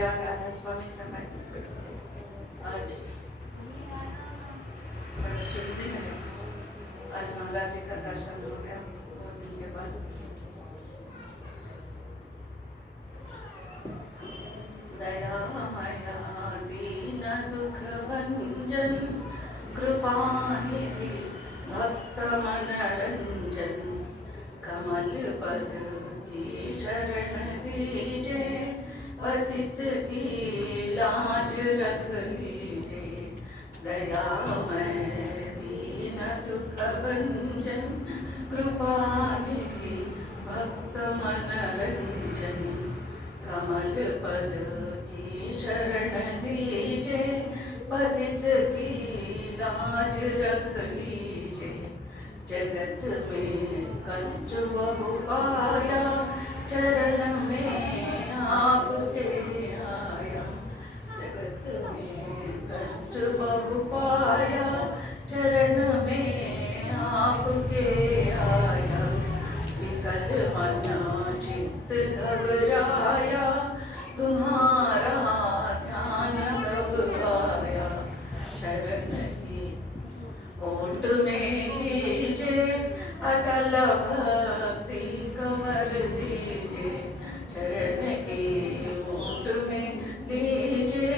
दया राधा स्वामी समय आज बड़ा शुभ दिन है। आज महाराज जी का दर्शन हो गया बहुत दिन के बाद। दया माया दीन दुख भंजन कृपा निधि भक्त मनरंजन कमल पद की शरण दीजे पतित की लाज रख लीजे। दयामय दीन दुख भंजन कृपा निधि भक्त मनरंजन कमल पद की शरण दीजे पतित की लाज रख लीजे। जगत में कष्ट बहु पाया चरण में आपके आया। जगत में कष्ट बहु पाया चरण में आपके आया। विकल मना चित्त घबराया तुम्हारा ध्यान तब आया। शरण की ओट में लीजे अटल भक्ति कमर दीजे। शरण की ओट में लीजे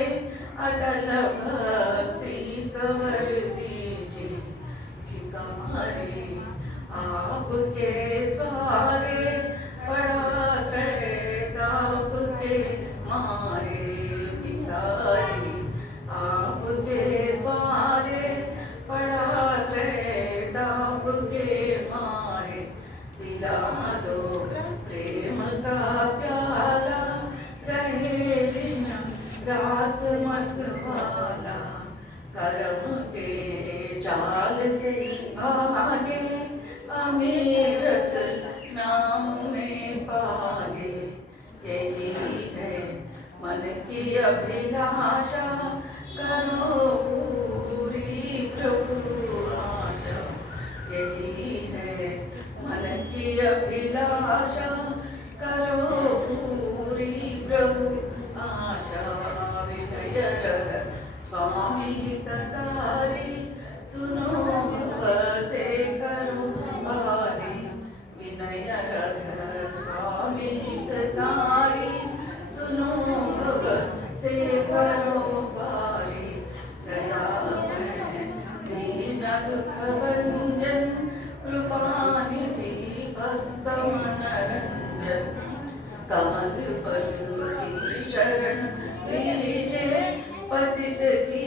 अटल भक्ति कमर दीजे। भिखारी आपके द्वारे पड़ा रहे दाप के मारे। भिखारी आपके द्वारे पड़ा रहे दाप के मारे। पिला दो प्रेम का प्याला रहे दिन रात मत वाला। कर्म के जाल से भागे अमीर रस नाम में पागे। यही है मन की अभिलाषा करो पूरी प्रभु आशा। यही है मन की अभिलाषा करो पूरी प्रभु आशा। विनय रथ स्वामी हितकारी सुनो भव से करो बारी। विनय रथ स्वामी हितकारी सुनो भव से करो बारी। दयामय दीन दुख भंजन कृपा निधि भक्त मनरंजन कमल पद की शरण लीजे पतित की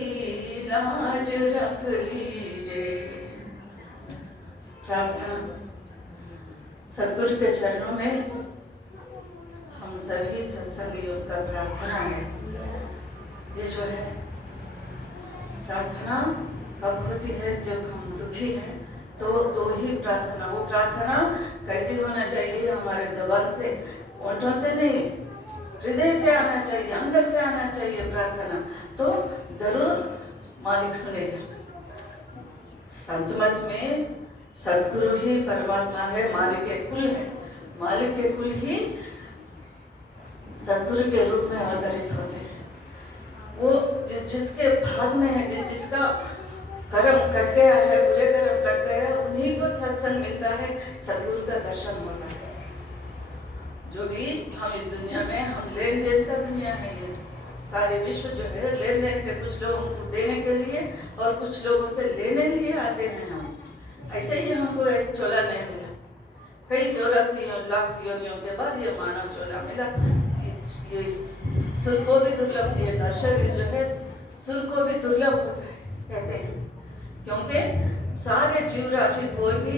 लाज रख लीजे। प्रार्थना। सद्गुरु के चरणों में हम सभी सत्संगियों का प्रार्थना है। ये जो है प्रार्थना कब होती है? जब हम दुखी हैं तो ही प्रार्थना। वो प्रार्थना कैसी होना चाहिए? हमारे जबान से, ओंठों से नहीं, हृदय से आना चाहिए, अंदर से आना चाहिए प्रार्थना। तो जरूर मालिक सुनेगा। संत मत में सद्गुरु ही परमात्मा है, मालिक के कुल है। मालिक के कुल ही सद्गुरु के रूप में अवतरित होते हैं। वो जिसके भाग में है, जिसका कर्म कट गया है, बुरे कर्म कट गया है, उन्हीं को सत्संग मिलता है, सद्गुरु का दर्शन होता है। जो भी हम इस दुनिया में, हम लेन देन का दुनिया है। ये सारे विश्व जो है लेन देन के, कुछ लोगों को देने के लिए और कुछ लोगों से लेने लिए आते हैं। हम ऐसे ही हमको एक चोला नहीं मिला। कई 84 लाख योनियों के बाद ये मानव चोला मिला। ये सुर को भी दुर्लभ, ये नर्सरी जो है सुर को भी दुर्लभ होता है कहते हैं। क्योंकि सारे जीव राशि कोई भी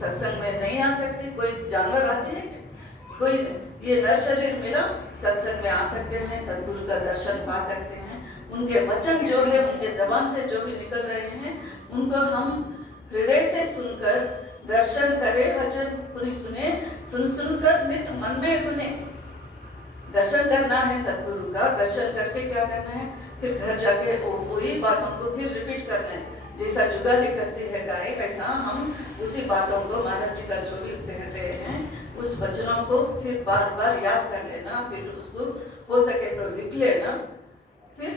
सत्संग में नहीं आ सकती। कोई जानवर आते हैं, कोई ये नर शरीर मिला, सत्संग में आ सकते हैं, सद्गुरु का दर्शन पा सकते हैं। उनके वचन जो है, उनके जबान से जो भी निकल रहे हैं, उनको हम हृदय से सुनकर दर्शन करें, वचन पूरी सुने, सुनकर नित मन में गुने। दर्शन करना है सद्गुरु का। दर्शन करके क्या करना है? फिर घर जाके वही बातों को फिर रिपीट करना है। जैसा जुगाली करती है गाय, ऐसा हम उसी बातों को, महाराज जी का जो भी कहते हैं, उस वचनों को फिर बार बार याद कर लेना। फिर उसको हो सके तो लिख निकले ना, फिर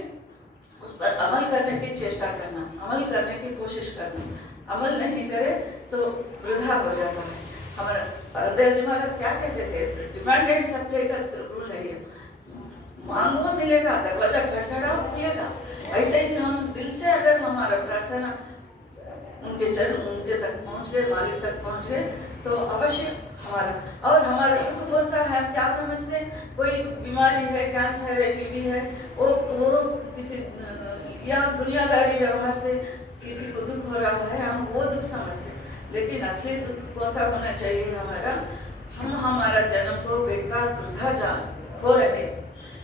उस पर अमल करने की चेष्टा करना, अमल करने की कोशिश करना। अमल नहीं करे तो वृथा हो जाता है। हमारा परमदयाल जी महाराज क्या कहते थे, डिमांड एंड सप्लाई का रूल है ये, मांगो मिलेगा, दरवाजा खटखटाओ मिलेगा। ऐसे ही हम दिल से अगर हमारा प्रार्थना उनके तक पहुंच गए, मालिक तक पहुंच गए, तो अवश्य हमारा, और हमारा दुख कौन सा है, हम क्या समझते हैं, कोई बीमारी है, कैंसर है, टीबी है, वो किसी या दुनियादारी व्यवहार से किसी को दुख हो रहा है, हम वो दुख समझते हैं। लेकिन असली दुख कौन सा होना चाहिए हमारा, हम हमारा जन्म को बेकार वृथा जान हो रहे,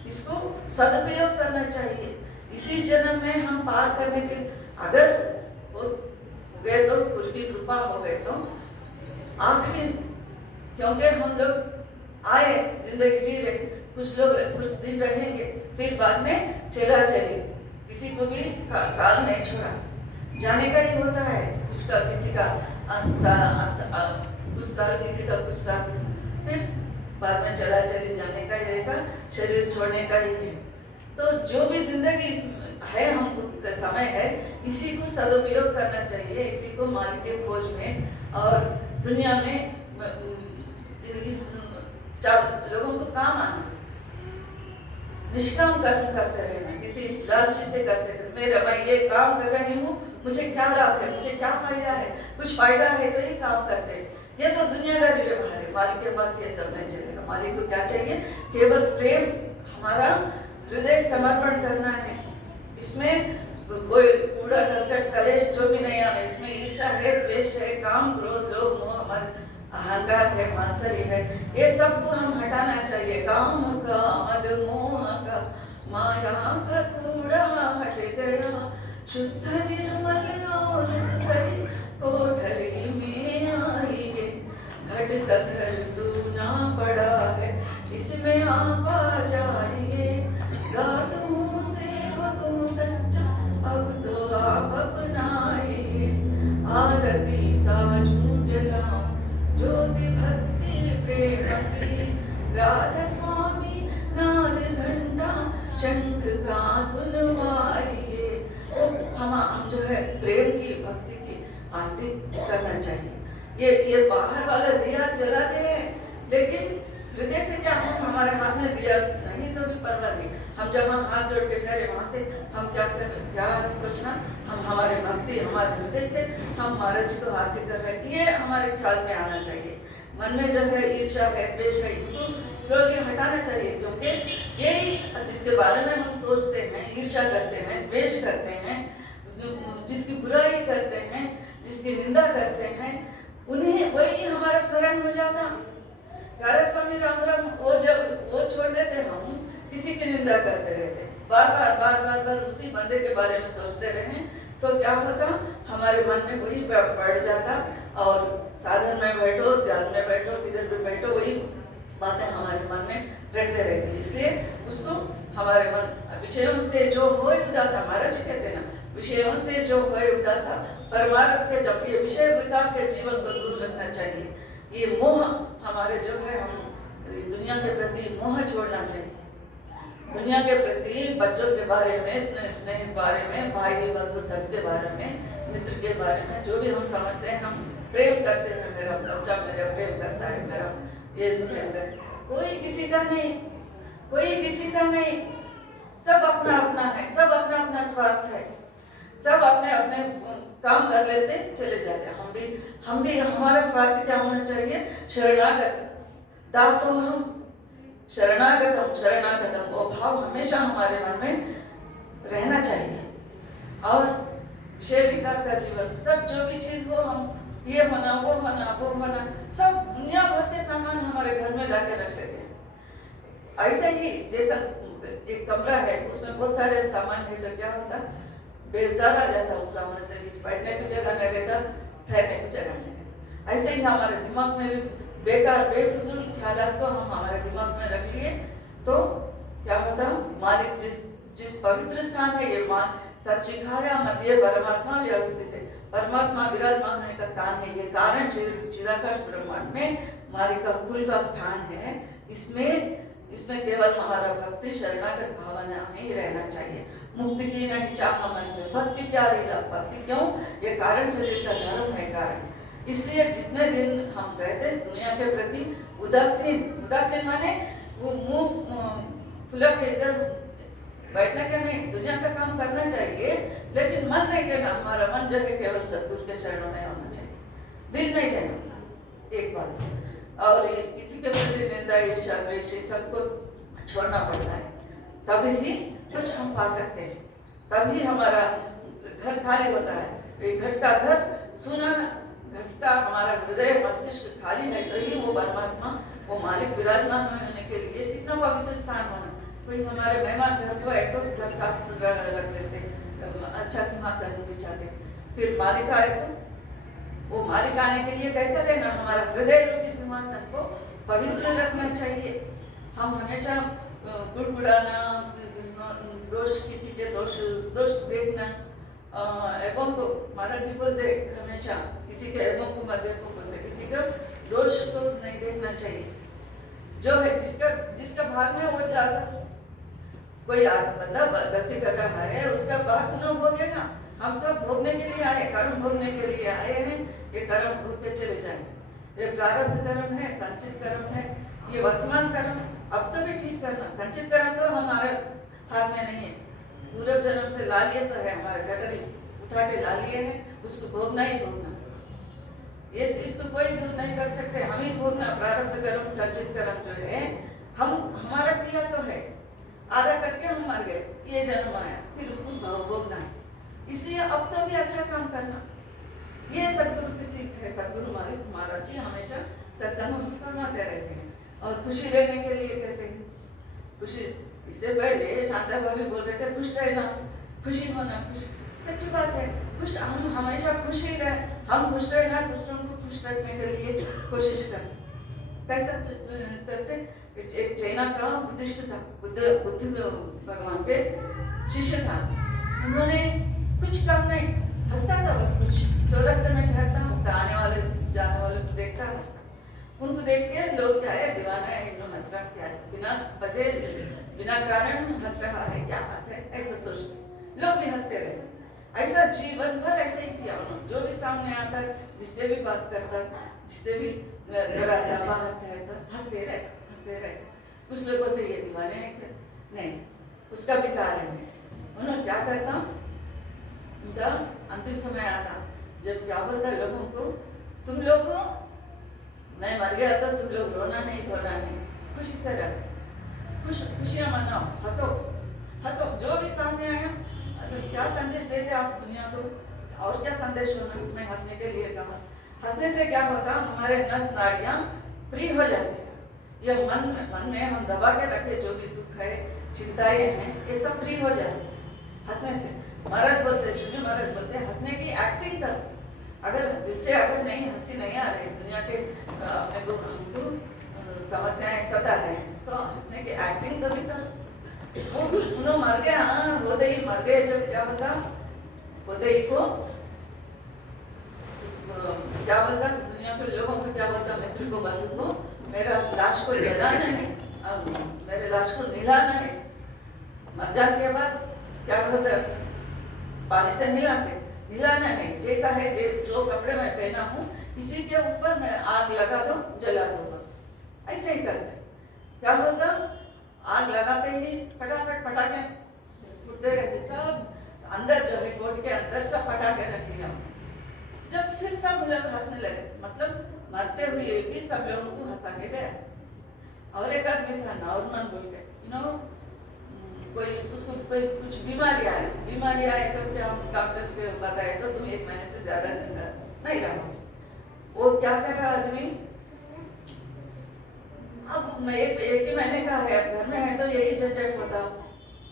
इसको सदुपयोग करना चाहिए। इसी जन्म में हम पार करने के अगर हो गए तो कुछ भी कृपा हो गए तो आखिरी, क्योंकि हम लोग आए जिंदगी जी रहे, कुछ लोग कुछ दिन रहेंगे, फिर बाद में चला चले, किसी को भी काल नहीं छोड़ा, जाने का ही होता है। कुछ का किसी का कुछ साल, किसी का कुछ साल, फिर बाद में चला चले, जाने का ही रहेगा, शरीर छोड़ने का ही है। तो जो भी जिंदगी है, हमको समय है, इसी को सदुपयोग करना चाहिए, इसी को मालिक के खोज में और दुनिया में इस लोगों को काम आना, निष्काम कर्म करते रहना, किसी लालची से करते रहना, मैं ये काम कर रही हूँ, मुझे क्या लाभ है, मुझे क्या फायदा है, कुछ फायदा है तो ये काम करते हैं। ये तो दुनियादारी व्यवहार है, मालिक के पास ये सब नहीं चलेगा। मालिक को क्या चाहिए, केवल प्रेम, हमारा हृदय समर्पण करना है। इसमें कोई कूड़ा करकट कलेश जो भी नहीं आना, इसमें ईर्ष्या है, द्वेष है, काम क्रोध लोभ मोह मद अहंकार है, मात्सर्य है, ये सबको हम हटाना चाहिए। काम का मद मोह का माया का कूड़ा हट गया, शुद्ध निर्मल और सुधरी कोठरी में आइए, घट का घर सूना पड़ा है, इसमें आप आ जाइए, दास हूँ सेवक हूँ सच्चा, अब तो आप अपनाइए, आरती साजूं जलाऊं ज्योति भक्ति प्रेम की, राधा स्वामी नाद घंटा शंख का सुनवाइए। तो हम जो है प्रेम की भक्ति की आरती करना चाहिए। ये बाहर वाला दिया जलाते हैं, लेकिन हृदय से क्या, हम हमारे हाथ में दिया नहीं तो भी परवाह नहीं, हम जब हम हाथ जोड़ के ठहरे वहां से हम क्या सोचना, हम हमारे भक्ति हमारे हृदय से हम महाराज जी को आरती कर रहे हैं, ये हमारे ख्याल में आना चाहिए। मन में जो है ईर्ष्या है, द्वेष है, इसको स्लोली हटाना चाहिए, क्योंकि यही जिसके बारे में हम सोचते हैं, ईर्ष्या करते हैं, द्वेष करते हैं, जिसकी बुराई करते हैं, जिसकी निंदा करते हैं, उन्हें वही हमारा स्मरण हो जाता। राधा स्वामी राम राम वो जब वो छोड़ देते, हम किसी की निंदा करते रहते, बार बार उसी बंदे के बारे में सोचते रहे, तो क्या होता, हमारे मन में वही बढ़ जाता, और साधन में बैठो, ध्यान में बैठो, किधर भी बैठो, वही बातें हमारे मन में रटते रहती। इसलिए उसको हमारे मन विषयों से जो हो उदासा, महाराज जी कहते ना, विषयों से जो हो उदासा परमार्थ के, जब ये विषय विकार के जीवन को दूर रखना चाहिए। ये मोह हमारे जो है, हम दुनिया के प्रति मोह छोड़ना चाहिए। दुनिया के प्रति, बच्चों के बारे में, स्नेह के बारे में, भाई बंधु सब के बारे में, मित्र के बारे में, जो भी हम समझते हैं, हम प्रेम करते हैं, मेरा बच्चा मेरा प्रेम करता है, मेरा ये प्रेम करता है, कोई किसी का नहीं, कोई किसी का नहीं, सब अपना अपना है, सब अपना अपना स्वार्थ है, सब अपने अपने काम कर लेते चले जाते हैं। हम भी हमारा स्वार्थ क्या होना चाहिए, शरणागत, दासोहम शरणागतम, वो भाव हमेशा हमारे मन में रहना चाहिए। और विषय विकार का जीवन, सब जो भी चीज हो, हम ये होना वो होना, सब दुनिया भर के सामान हमारे घर में लाके रख लेते हैं। ऐसे ही जैसा एक कमरा है, उसमें बहुत सारे सामान है, तो क्या होता, बेजार आ जाता उस सामान से, बैठने की जगह नहीं रहता, ठहरने की जगह नहीं रहता। ऐसे ही हमारे दिमाग में भी बेकार बेफिजूल ख्यालात को हम हमारे दिमाग में रख लिए, तो क्या होता, मालिक जिस पवित्र स्थान है, ये मान तत्शिखाया मध्य परमात्मा व्यवस्थित है, परमात्मा विराजमान होने का स्थान है, ये कारण चिदाकाश ब्रह्मांड में मालिक का कुल का स्थान है। इसमें इसमें केवल हमारा भक्ति शरणागत भावना ही रहना चाहिए। मुक्ति की नहीं चाह मन में, भक्ति प्यारी ला भक्ति क्यों, ये कारण शरीर का धर्म है कारण। इसलिए जितने दिन हम रहते दुनिया के प्रति उदासीन, उदासीन माने वो मुंह खुला के इधर बैठने का नहीं, दुनिया का काम करना चाहिए, लेकिन मन नहीं देना। हमारा मन जो है केवल सद्गुरु के चरणों में होना चाहिए, दिल नहीं देना, एक बात। और ये किसी के प्रति निंदा ईर्ष्या द्वेष सबको छोड़ना पड़ता है, तभी कुछ हम पा सकते हैं, तभी हमारा घर खाली होता है। घट का घर सुना, घट का हमारा हृदय मस्तिष्क खाली है, तो ही वो परमात्मा वो मालिक विराजमान होने के लिए कितना पवित्र स्थान होना। कोई हमारे मेहमान घर को आए तो घर साफ सुथरा रख लेते, अच्छा सिंहासन बिछाते, फिर मालिक आए तो वो मालिक आने के लिए कैसा रहना, हमारा हृदय रूपी सिंहासन को पवित्र रखना चाहिए। हम हमेशा गुड़गुड़ाना, दोष किसी के दोष देखना, एवं को महाराज जी बोलते हमेशा किसी के एवं को मत देखो बोलते, किसी का दोष को नहीं देखना चाहिए। जो है जिसका भाग में वो ज्यादा, कोई बंदा गलती कर रहा है उसका भाग न भोगेगा। हम सब भोगने के लिए आए, कर्म भोगने के लिए आए हैं, ये कर्म भोग के चले जाएंगे। ये प्रारब्ध कर्म है, संचित कर्म है, ये वर्तमान कर्म अब तो भी ठीक करना। संचित कर्म तो हमारे हाथ में नहीं है, पूर्व जन्म से ला लिए सो है, हमारे गटरी उठा के ला लिए हैं, उसको भोगना ही भोगना। ये इसको कोई दूर नहीं कर सकते, हम ही भोगना। प्रारब्ध कर्म संचित कर्म जो है हम हमारा क्रिया सो है, आधा करके हम मर गए, ये जन्म आया, फिर उसको भोगना है। इसलिए अब तो भी अच्छा काम करना, ये सदगुरु की सीख है। सदगुरु महाराज जी हमेशा सत्संग में फरमाते रहते हैं और खुशी रहने के लिए कहते हैं। खुशी, इससे पहले शांता भाभी बोल रहे थे खुश रहना, खुशी होना, खुश, सच्ची बात है। खुश, हम हमेशा खुश ही रहे, हम खुश रहना, दूसरों को खुश रखने के लिए कोशिश करें। कैसा करते, एक चाइना का बुद्धिस्ट था, बुद्ध भगवान के शिष्य था। उन्होंने कुछ काम नहीं, हंसता था बस, कुछ चौरास्ते में ठहरता, हंसता, आने वाले जाने वाले को देखता, हंसता। उनको देख के लोग क्या है, दीवाना है, इन्होंने हंस रहा, क्या है, बिना वजह बिना कारण हंस रहा है, क्या बात है, ऐसा सोचते लोग भी हंसते रहे। ऐसा जीवन भर ऐसे ही किया उन्होंने। जो भी सामने आता, जिससे भी बात करता, जिससे भी घर आता, बाहर ठहरता, हंसते रहे। कुछ लोग बोलते ये दीवाने हैं क्या? नहीं, उसका भी कारण है। उन्होंने क्या करता, उनका अंतिम समय आता जब क्या बोलता लोगों को, तुम लोग, मैं मर गया तो तुम लोग रोना नहीं, धोना नहीं, खुशी से रहो, खुशियाँ मनाओ, हंसो। जो भी सामने आया, अगर क्या संदेश देते आप दुनिया को, और क्या संदेश होना, मैं हंसने के लिए कहा। हंसने से क्या होता, हमारे नस नाड़ियाँ फ्री हो जाती है। ये मन में हम दबा के रखे जो भी दुख है, चिंताएं हैं, ये सब फ्री हो जाते हैं हंसने से। महाराज बोलते, शून्य महाराज बोलते, हंसने की एक्टिंग करो। अगर दिल से अगर नहीं हंसी नहीं आ रही, दुनिया के अपने को हमको समस्याएं सता रहे हैं, तो हंसने की एक्टिंग तो भी करो। उन्होंने मर गया, होते ही मर गए, जब क्या होता, होते ही को क्या बोलता, दुनिया के लोगों को क्या बोलता, मित्र को, बंधु को, मेरा लाश को जलाना नहीं, मेरे लाश को नहलाना नहीं। मर जाने के बाद क्या होता, पानी से नहलाना नहीं। जैसा है जो कपड़े मैं पहना हूँ, इसी के ऊपर मैं आग लगा दो, जला दो, ऐसे ही करते। क्या होता, आग लगाते ही फटाफट पटाखे फूटते रहते, सब अंदर जो है कोट के अंदर सब पटाखे रख लिया। जब फिर सब लोग हंसने लगे, मतलब मरते हुए भी सब लोगों को हंसा के गया। और एक आदमी था नॉर्मन बोल के, कोई उसको कोई कुछ बीमारी आए तो क्या डॉक्टर्स के बताए तो तुम 1 महीने से ज्यादा जिंदा नहीं रहोगे। वो क्या कर रहा आदमी, अब मैं एक ही महीने का है, घर में है तो यही झंझट होता,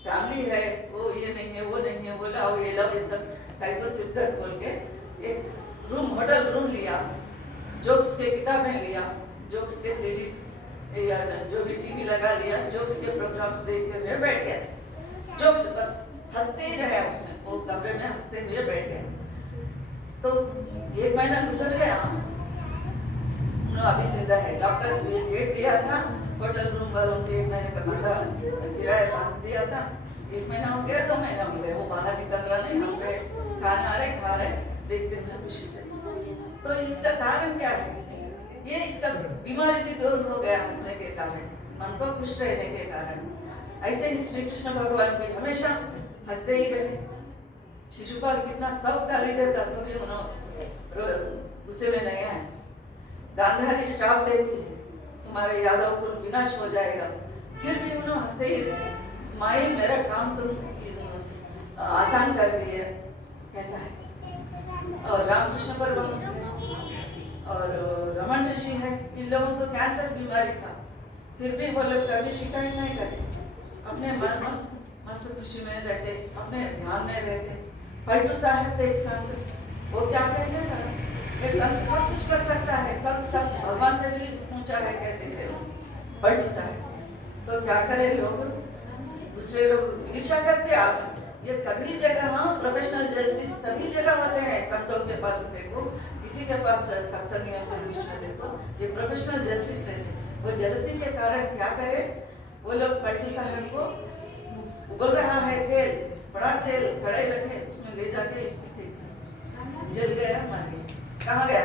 फैमिली है, वो ये नहीं है, वो नहीं है, बोला वो ये लो, ये सब टाइप को सिद्धत बोल के एक रूम, होटल रूम लिया, जोक्स के किताबें लिया, जोक्स के सीडीज या जो भी टीवी लगा लिया, जोक्स के प्रोग्राम्स देखते हुए बैठ गया। जोक्स बस हंसते ही रहे उसमें, वो कमरे में हंसते हुए बैठ गया। तो 1 महीना गुजर गया, अभी जिंदा है। डॉक्टर डेट दिया था होटल रूम वालों के 1 महीने का बंदा किराया बांध दिया था, 1 महीना हो गया, 2 महीना हो गया, वो बाहर निकल रहा नहीं, हंस रहे, खाना आ रहे, खा रहे, देखते हैं खुशी से। तो इसका कारण क्या है? ये इसका बीमारी भी दूर हो गया हंसने के कारण, मन को खुश रहने के कारण। ऐसे ही श्री कृष्ण भगवान भी हमेशा हंसते ही रहे। शिशुपाल कितना सब गाली देता तो भी उन्होंने गुस्से में नहीं आए। गांधारी श्राप देती है, तुम्हारे यादव कुल विनाश हो जाएगा, फिर भी उन्होंने हंसते ही रहे। माई मेरा काम तुम आसान कर दिए, कहता है। और रामकृष्ण परमहंस है और रमन ऋषि है, इन लोगों को कैंसर बीमारी था, फिर भी वो लोग कभी शिकायत नहीं करते, अपने मस्त मस्त खुशी में रहते, अपने ध्यान में रहते। पलटू साहब थे एक संत, वो क्या कहते थे, ये संत सब कुछ कर सकता है, सब भगवान से भी ऊंचा है कहते थे पलटू साहब। तो क्या करे लोग, दूसरे लोग ईर्ष्या करते। आप ये सभी जगह प्रोफेशनल जैसे सभी जगह होते हैं, संतों के पास देखो, किसी के पास सत्संगियों के बीच में देखो, ये प्रोफेशनल जस्टिस रहते। वो जेलसी के कारण क्या करे, वो लोग पलटू साहब को उबल रहा है तेल, बड़ा तेल कड़े रखे, उसमें ले जाके इसकी जल गया, मर गया। कहाँ गया?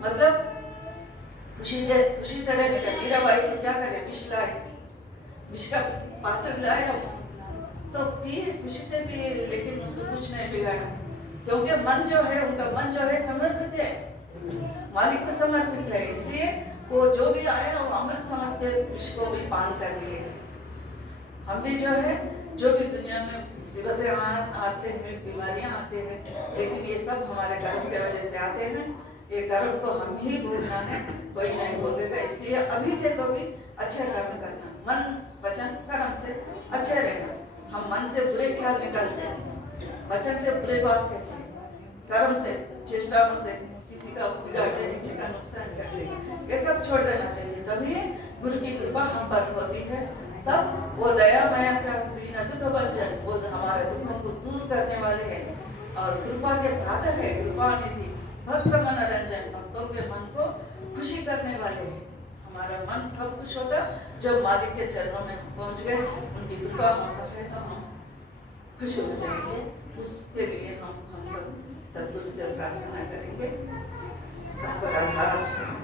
मतलब खुशी से रहने का। मीराबाई को क्या करे, विष लाए, विष का पात्र लाए तो पिए, खुशी से पिए, लेकिन उसको कुछ नहीं बिगाड़ा, क्योंकि मन जो है उनका मन जो है समर्पित है, मालिक को समर्पित है, इसलिए वो जो भी आया वो अमृत समझ के विष को भी पान कर लिए। हम भी जो है, जो भी दुनिया में मुसीबतें आते हैं, बीमारियां आते हैं, लेकिन ये सब हमारे कर्म के वजह से आते हैं। ये कर्म को हम ही भोगना है, कोई नहीं भोगेगा। इसलिए अभी से तो भी अच्छे कर्म करना, मन वचन कर्म से अच्छे रहना। हम मन से बुरे ख्याल निकालते हैं, वचन से बुरे बात कहते हैं, कर्म से चेष्टाओं से किसी का बिगाड़ते, किसी का नुकसान करते, ये सब छोड़ देना चाहिए। तभी गुरु की कृपा हम पर होती है, तब वो दया माया का दीन दुख भंजन, वो हमारे दुखों को दूर करने वाले हैं और कृपा के सागर है, कृपा निधि, भक्त मनोरंजन, भक्तों के मन को खुशी करने वाले हैं। हमारा मन कब खुश होगा, जब मालिक के चरणों में पहुंच गए, उनकी कृपा हम है तो हम खुश हो जाएंगे। उसके लिए हम सब सदगुरु से प्रार्थना करेंगे। सबको राधा राधा।